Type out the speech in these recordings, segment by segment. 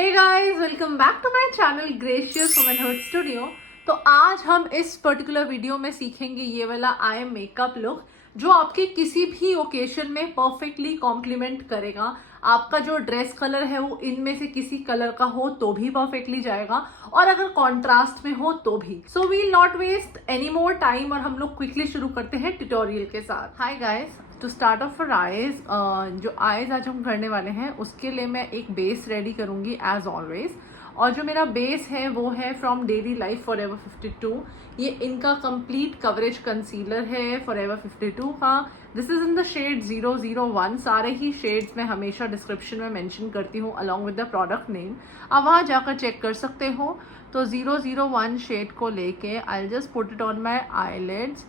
Hey guys, welcome back to my channel gracious womanhood studio. तो आज हम इस पर्टिकुलर वीडियो में सीखेंगे ये वाला आई मेकअप लुक जो आपके किसी भी ओकेशन में परफेक्टली कॉम्प्लीमेंट करेगा। आपका जो ड्रेस कलर है वो इनमें से किसी कलर का हो तो भी परफेक्टली जाएगा और अगर कॉन्ट्रास्ट में हो तो भी। So we'll not waste any more time और हम लोग क्विकली शुरू करते हैं ट्यूटोरियल के साथ। Hi guys, to start off for eyes, जो आईज आज हम करने वाले हैं उसके लिए मैं एक बेस रेडी करूंगी एज ऑलवेज। और जो मेरा बेस है वो है फ्रॉम डेली लाइफ फॉरएवर 52। ये इनका कंप्लीट कवरेज कंसीलर है फॉरएवर 52 का। This is in the shade 001। सारे ही शेड्स मैं हमेशा डिस्क्रिप्शन में मेंशन करती हूँ along with the product name, आप वहाँ जाकर चेक कर सकते हो। तो 001 शेड को लेके I just put it on my eyelids.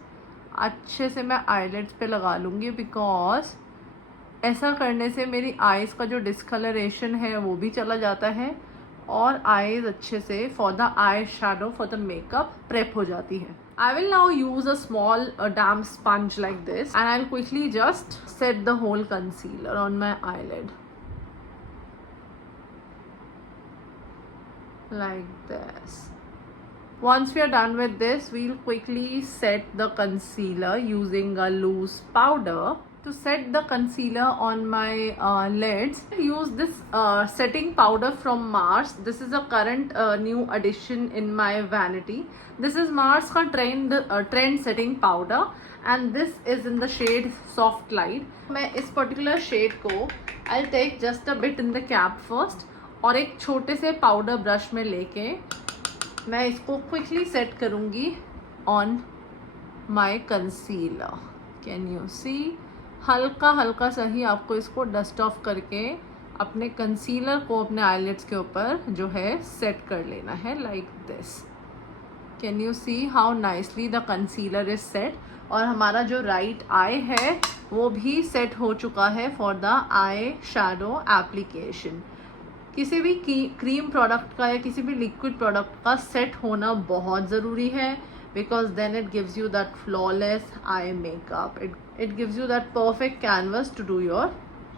अच्छे से मैं आईलिड्स पे लगा लूँगी बिकॉज ऐसा करने से मेरी आईज़ का जो डिस्कलरेशन है वो भी चला जाता है और आईज अच्छे से for the eye shadow for the makeup prep हो जाती है। I will now use a small damp sponge like this and I will quickly just set the whole concealer on my eyelid like this. Once we are done with this, we'll quickly set the concealer using a loose powder. To set the concealer on my lids, use this setting powder from Mars. This is a current new addition in my vanity. This is Mars का trend setting powder and this is in the shade soft light. मैं इस particular shade को I'll take just a bit in the cap first और एक छोटे से powder brush में लेके मैं इसको क्विकली सेट करूँगी on my concealer. Can you see, हल्का हल्का सा ही आपको इसको डस्ट ऑफ करके अपने कंसीलर को अपने आईलिड्स के ऊपर जो है सेट कर लेना है like this. Can you see how nicely the concealer is set और हमारा जो राइट आई है वो भी सेट हो चुका है for the eye shadow application. किसी भी क्रीम प्रोडक्ट का या किसी भी लिक्विड प्रोडक्ट का सेट होना बहुत ज़रूरी है because then it gives you that flawless eye makeup, it gives you that perfect canvas to do your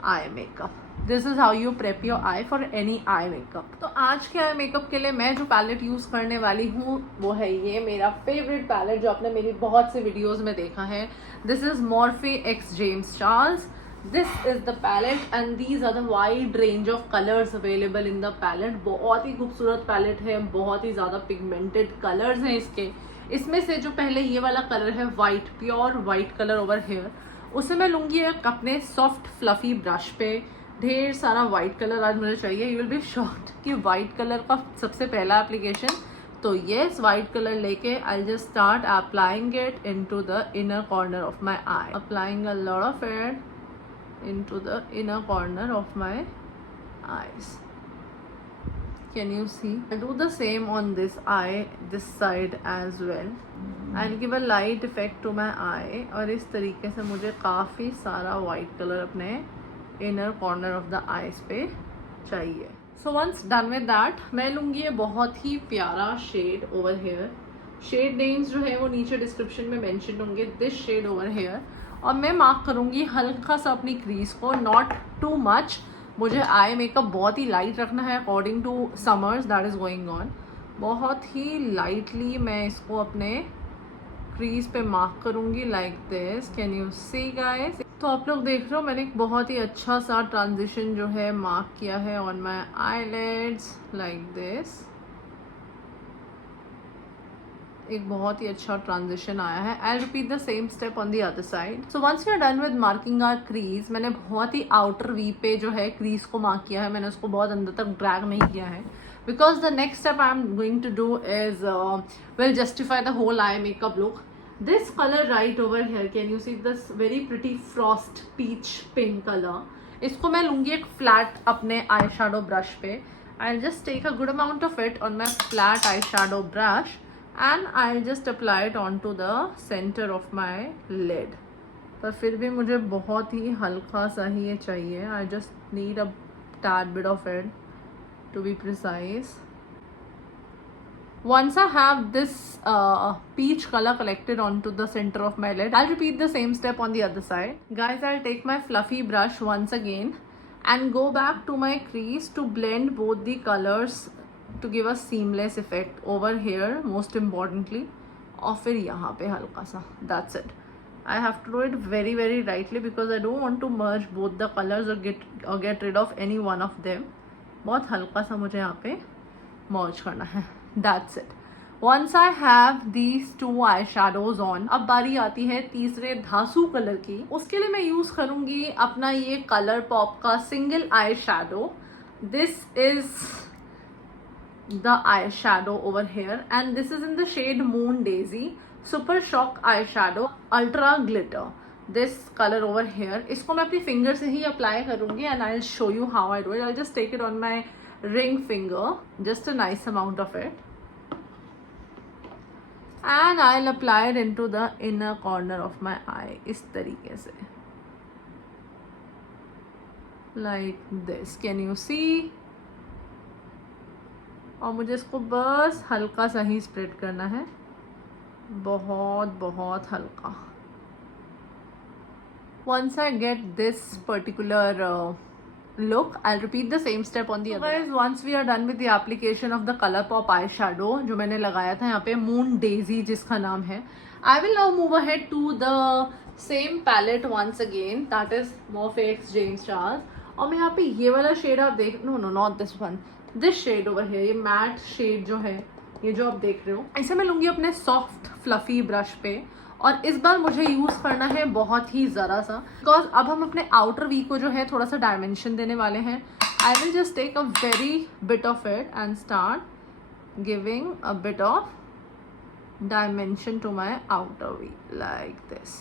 eye makeup. This is how you prep your eye for any eye makeup. तो आज के eye makeup के लिए मैं जो palette use करने वाली हूँ वो है ये मेरा फेवरेट पैलेट जो आपने मेरी बहुत से वीडियोज़ में देखा है। This is Morphe x James Charles. This is the palette and these are the wide range of colors available in the palette। बहुत ही खूबसूरत पैलेट है, बहुत ही ज़्यादा पिगमेंटेड कलर्स हैं इसके। इसमें से जो पहले ये वाला कलर है white, pure white colour over hair, उसे मैं लूँगी एक अपने सॉफ्ट फ्लफी ब्रश पे। ढेर सारा वाइट कलर आज मुझे चाहिए। यू विल बी शॉक्ड कि वाइट कलर का सबसे पहला एप्लीकेशन। तो येस, वाइट कलर लेके I just start applying it into the inner corner of my I, applying a lot of it into the inner corner of my eyes. Can you see? I'll do the same on this eye, this side as well. I'll give a light effect to my eye और इस तरीके से मुझे काफ़ी सारा white color अपने inner corner of the eyes पे चाहिए। So once done with that, मैं लूँगी ये बहुत ही प्यारा shade over here। Shade names जो है वो नीचे डिस्क्रिप्शन में मेंशन होंगे। दिस शेड ओवर हेयर और मैं मार्क करूँगी हल्का सा अपनी क्रीज को, नॉट टू मच। मुझे आई मेकअप बहुत ही लाइट रखना है according to summers that is going on. बहुत ही लाइटली मैं इसको अपने क्रीज पे मार्क करूँगी like this. Can you see guys? तो आप लोग देख रहे हो मैंने एक बहुत ही अच्छा सा ट्रांजिशन जो है मार्क किया है on my eyelids like this. एक बहुत ही अच्छा ट्रांजिशन आया है। I repeat the same step on the other side. So once we are done with marking our crease, मैंने बहुत ही आउटर वी पे जो है क्रीज को मार्क किया है। मैंने उसको बहुत अंदर तक ड्रैग नहीं किया है because the next step I am going to do is will justify the whole eye makeup look. This colour right over here, can you see this very pretty frost peach pink colour. इसको मैं लूँगी एक flat अपने आई shadow brush पे। I just take a good amount of it on my flat eye shadow brush and I'll just apply it onto the center of my lid। पर फिर भी मुझे बहुत ही हल्का सा ही ये चाहिए। I just need a tad bit of it to be precise। Once I have this peach color collected onto the center of my lid, I'll repeat the same step on the other side. Guys, I'll take my fluffy brush once again and go back to my crease to blend both the colors to give a seamless effect over here most importantly. और फिर यहाँ पे हल्का सा, that's it. I have to do it very very rightly because I don't want to merge both the colors or get rid of any one of them. बहुत हल्का सा मुझे यहाँ पे merge करना है. That's it. Once I have these two eyeshadows on, अब बारी आती है तीसरे धासु कलर की. उसके लिए मैं यूज करूंगी अपना ये कलर पॉप का single eye shadow. This is the eye shadow over here and this is in the shade moon daisy super shock eye shadow ultra glitter. This colour over here, इसको मैं अपनी finger से ही apply करूंगी and I will show you how I do it. I just take it on my ring finger, just a nice amount of it. And I'll apply it into the inner corner of my eye इस तरीके से, like this. Can you see? और मुझे इसको बस हल्का सा ही spread करना है, बहुत बहुत हल्का. Once I get this particular look, I'll repeat the same step on the other. Guys, once we are done with the application of the ColourPop eyeshadow जो मैंने लगाया था यहाँ पे Moon Daisy जिसका नाम है, I will now move ahead to the same palette once again, that is Morphe X James Charles. और मैं यहाँ पे ये वाला शेड आप देख, no not this one, this shade over here, ये मैट शेड जो है, ये जो आप देख रहे हो, इसे मैं लूँगी अपने सॉफ्ट फ्लफी ब्रश पे. और इस बार मुझे यूज़ करना है बहुत ही ज़रा सा, बिकॉज अब हम अपने आउटर वी को जो है थोड़ा सा डायमेंशन देने वाले हैं. I will just take a very bit of it and start giving a bit of dimension to my outer V like this.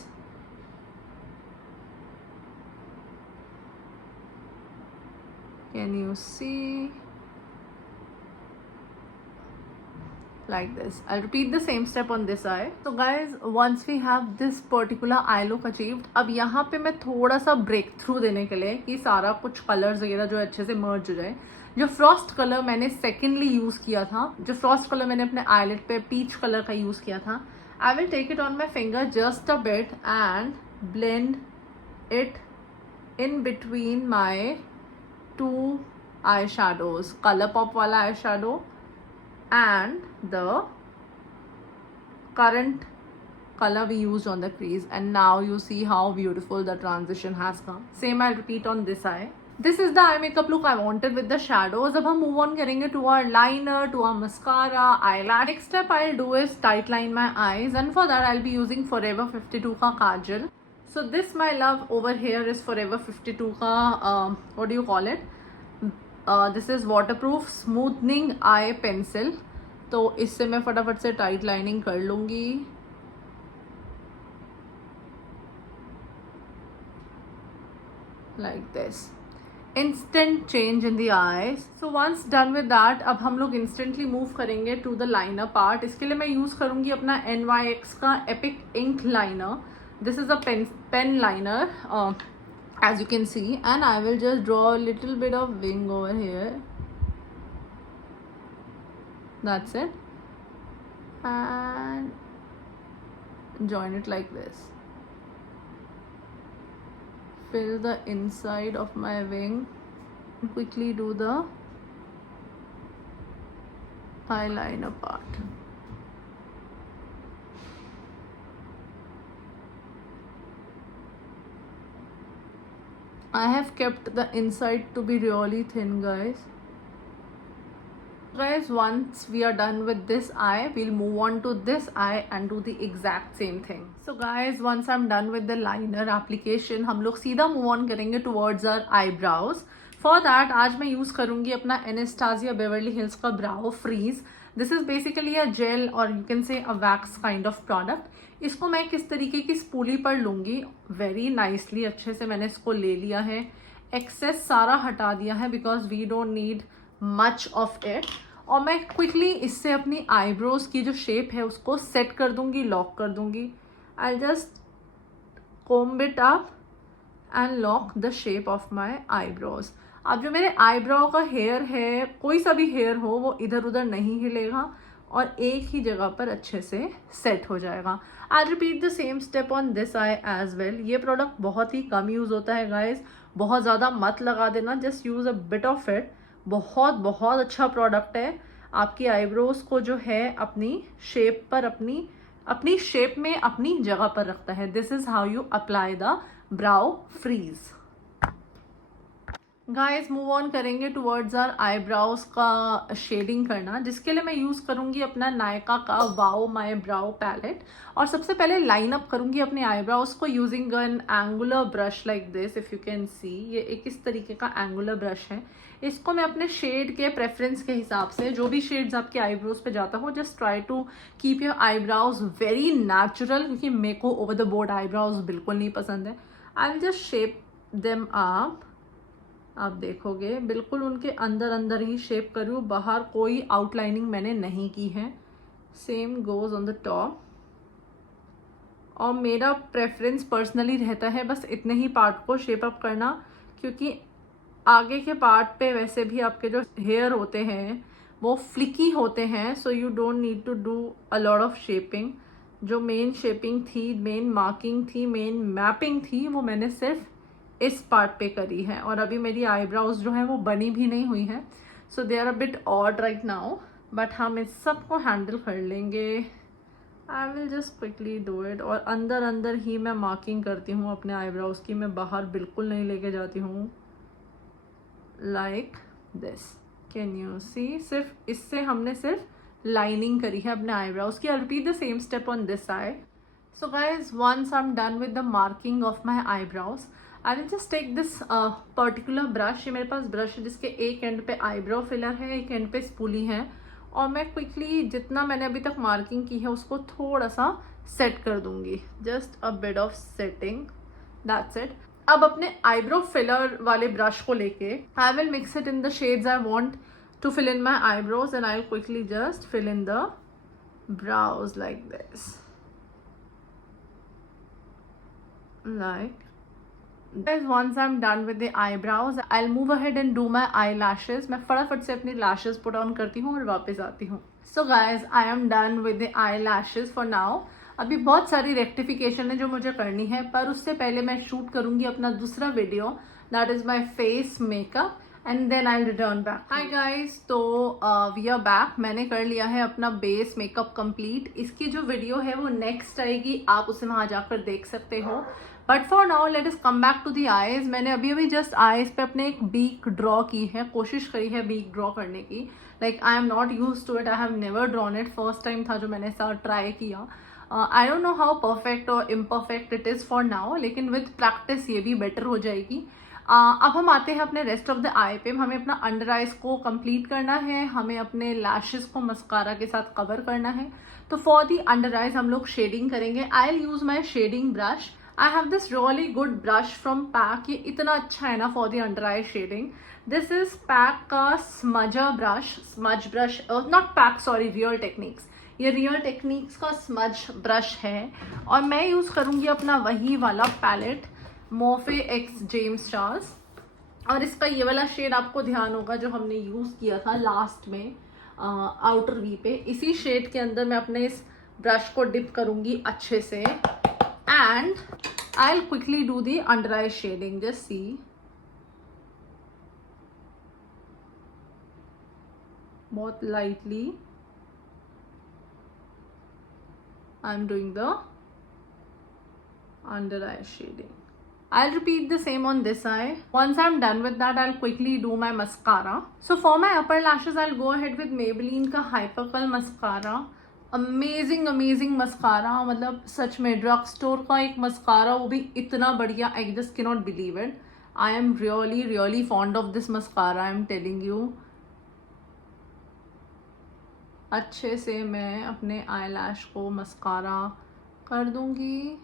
Can you see? Like this. I'll repeat the same step on this eye. So guys, once we have this particular eye look achieved, अब यहाँ पे मैं थोड़ा सा break through देने के लिए कि सारा कुछ कलर्स वगैरह जो अच्छे से मर्ज हो जाए, जो फ्रॉस्ट कलर मैंने सेकेंडली यूज़ किया था, जो फ्रॉस्ट कलर मैंने अपने आईलिड पे पीच कलर का यूज़ किया था, I will take it on my finger just a bit and blend it in between my two eye shadows, ColourPop वाला eye shadow and the current color we used on the crease, and now you see how beautiful the transition has come. Same I'll repeat on this eye. This is the eye makeup look I wanted with the shadows. अब हम move on करेंगे to our liner, to our mascara, eyelash. Next step I'll do is tight line my eyes, and for that I'll be using Forever 52 का काजल. So this my love over here is Forever 52 का what do you call it? This is waterproof smoothening eye pencil. तो इससे मैं फटाफट से tight lining कर लूँगी. Like this, instant change in the eyes. So once done with that, अब हम लोग इंस्टेंटली मूव करेंगे टू द लाइनर पार्ट. इसके लिए मैं यूज़ करूँगी अपना NYX का epic ink liner. This is a pen liner as you can see, and I will just draw a little bit of wing over here. That's it, and join it like this. Fill the inside of my wing. Quickly do the eyeliner part. I have kept the inside to be really thin, guys. Guys, once we are done with this eye, we'll move on to this eye and do the exact same thing. So guys, once I'm done with the liner application, हम लोग सीधा move on करेंगे towards our eyebrows. For that, आज मैं use करूँगी अपना Anastasia Beverly Hills का brow freeze. This is basically a gel or you can say a wax kind of product. इसको मैं किस तरीके की स्पूली पर लूँगी, वेरी नाइसली अच्छे से मैंने इसको ले लिया है, एक्सेस सारा हटा दिया है because we don't need much of it. और मैं क्विकली इससे अपनी आईब्रोज की जो शेप है उसको सेट कर दूँगी, लॉक कर दूँगी. I just comb it up and lock the shape of my eyebrows. अब जो मेरे आईब्रो का हेयर है, कोई सा भी हेयर हो, वो इधर उधर नहीं हिलेगा और एक ही जगह पर अच्छे से सेट हो जाएगा. I repeat the same step on this eye as well. ये प्रोडक्ट बहुत ही कम यूज़ होता है गाइज. बहुत ज़्यादा मत लगा देना, just use a bit of it. बहुत बहुत अच्छा प्रोडक्ट है, आपकी आईब्रोज को जो है अपनी शेप पर, अपनी शेप में अपनी जगह पर रखता है। This is how you apply the brow freeze. Guys move on करेंगे टुवर्ड्स आवर आईब्राउज का शेडिंग करना, जिसके लिए मैं यूज करूंगी अपना नायका का वाओ माय ब्राउ पैलेट। और सबसे पहले लाइन अप करूंगी अपने आईब्राउज को using N angular brush like this, if you can see. ये एक इस तरीके का एंगुलर ब्रश है। इसको मैं अपने शेड के प्रेफरेंस के हिसाब से, जो भी शेड्स आपके आईब्रोज पे जाता हो, just try to keep your eyebrows very natural, क्योंकि मेरे को ओवर द बोर्ड आईब्राउज बिल्कुल नहीं पसंद है। I will just shape them up. आप देखोगे बिल्कुल उनके अंदर अंदर ही शेप करूँ, बाहर कोई आउटलाइनिंग मैंने नहीं की है। Same goes on the top. और मेरा प्रेफरेंस पर्सनली रहता है बस इतने ही पार्ट को शेप अप करना, क्योंकि आगे के पार्ट पे वैसे भी आपके जो हेयर होते हैं वो फ्लिकी होते हैं, so you don't need to do a lot of shaping. जो मेन शेपिंग थी, मेन मार्किंग थी, मेन मैपिंग थी, वो मैंने सिर्फ इस पार्ट पे करी है। और अभी मेरी आईब्राउज जो है वो बनी भी नहीं हुई है, so they are a bit odd right now, but हम इस सब को हैंडल कर लेंगे। I will just quickly do it. और अंदर अंदर ही मैं मार्किंग करती हूँ अपने आईब्राउज की, मैं बाहर बिल्कुल नहीं लेके जाती हूँ। लाइक दिस, कैन यू सी? सिर्फ इससे हमने सिर्फ लाइनिंग करी है अपने आईब्राउज की। आई repeat the same step on this side. So guys, once I'm done with the marking of my eyebrows, I will just take this particular brush। ये मेरे पास ब्रश है जिसके एक एंड पे आईब्रो फिलर है, एक एंड पे स्पूली है। और मैं क्विकली जितना मैंने अभी तक मार्किंग की है उसको थोड़ा सा सेट कर दूंगी। Just a bit of setting, that's it. अब अपने आईब्रो फिलर वाले ब्रश को लेके I will mix it in the shades I want to fill in my eyebrows, and I will quickly just fill in the brows like this. Like guys, once I'm done with the eyebrows, I'll move ahead and do my eyelashes। मैं फटाफट से अपनी lashes put on करती हूँ और वापस आती हूँ। So guys, I am done with the eyelashes for now। अभी बहुत सारी रेक्टिफिकेशन है जो मुझे करनी है, पर उससे पहले मैं शूट करूंगी अपना दूसरा video, that is my face makeup, and then I return back. Hi guys, तो वी आर बैक। मैंने कर लिया है अपना बेस मेकअप कंप्लीट। इसकी जो वीडियो है वो नेक्स्ट आएगी, आप उसे वहां जाकर देख सकते हो। But for now let us come back to the eyes. मैंने अभी अभी जस्ट आईज पे अपने एक बीक ड्रॉ की है, कोशिश करी है बीक ड्रॉ करने की। Like I am not use to it, I have never drawn it, first time था जो मैंने ऐसा ट्राई किया। I don't know how perfect और imperfect it is for now, लेकिन विद प्रैक्टिस ये भी बेटर हो जाएगी। अब हम आते हैं अपने रेस्ट ऑफ द आई पे। हमें अपना अंडर आइज को कंप्लीट करना है, हमें अपने लैशेस को मस्कारा के साथ कवर करना है। तो फॉर दी अंडर आइज हम लोग शेडिंग करेंगे। I will use my shading brush. I have this really good brush from pack. ये इतना अच्छा है ना for the under eye shading. This is pack का smudger brush, smudge brush, not pack, sorry, real techniques. ये real techniques का smudge brush है। और मैं यूज करूंगी अपना वही वाला palette, Morphe X James Charles. और इसका ये वाला शेड आपको ध्यान होगा जो हमने यूज किया था लास्ट में आउटर वी पे। इसी शेड के अंदर मैं अपने इस ब्रश को डिप करूंगी अच्छे से, and I will quickly do the under eye shading. Just see, बहुत lightly I am doing the under eye shading. I'll repeat the same on this eye. Once I'm done with that, I'll quickly do my mascara. So for my upper lashes, I'll go ahead with Maybelline का Hypercurl mascara. Amazing amazing mascara, मतलब सच में drug store का एक mascara, वो भी इतना बढ़िया। I just can not believe it. I am really really fond of this mascara, I am telling you. अच्छे से मैं अपने आई लैश को मस्कारा कर दूंगी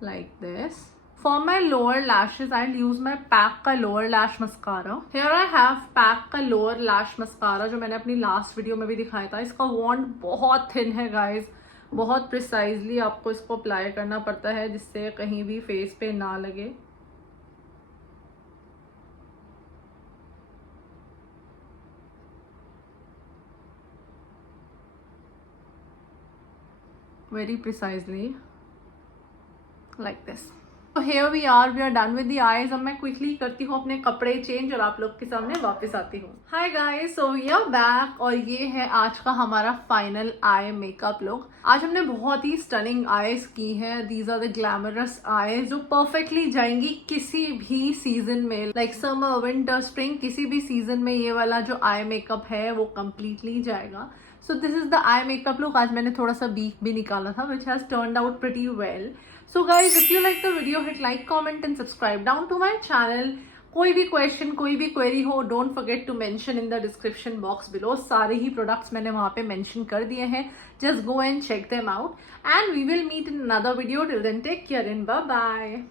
like this. For my lower lashes, I'll use my PAC का lower lash mascara. Here I have PAC का lower lash mascara जो मैंने अपनी लास्ट वीडियो में भी दिखाया था। इसका वॉन्ड बहुत थिन है गाइज, बहुत प्रिसाइजली आपको इसको अप्लाई करना पड़ता है जिससे कहीं भी फेस पे ना लगे। Very precisely like this. here we are done with the eyes. अब मैं क्विकली करती हूँ अपने कपड़े चेंज और आप लोग के सामने वापस आती हूँ. Hi guys, so we are back और ये है आज का हमारा फाइनल आई मेकअप लुक. आज हमने बहुत ही स्टनिंग आईज की हैं. These are the glamorous eyes जो परफेक्टली जाएंगी किसी भी सीजन में, लाइक समर, विंटर, स्प्रिंग, किसी भी सीजन में ये वाला जो आई मेकअप है वो कम्प्लीटली जाएगा. So this is the eye makeup look. आज मैंने थोड़ा सा बीक भी निकाला था, which has turned out pretty well. So guys, if you like the video, hit like, comment and subscribe down to my channel. कोई भी क्वेश्चन, कोई भी क्वेरी हो, don't forget to mention in the description box below. सारे ही products मैंने वहाँ पे मेंशन कर दिए हैं. Just go and check them out and we will meet in another video. Till then take care and bye bye.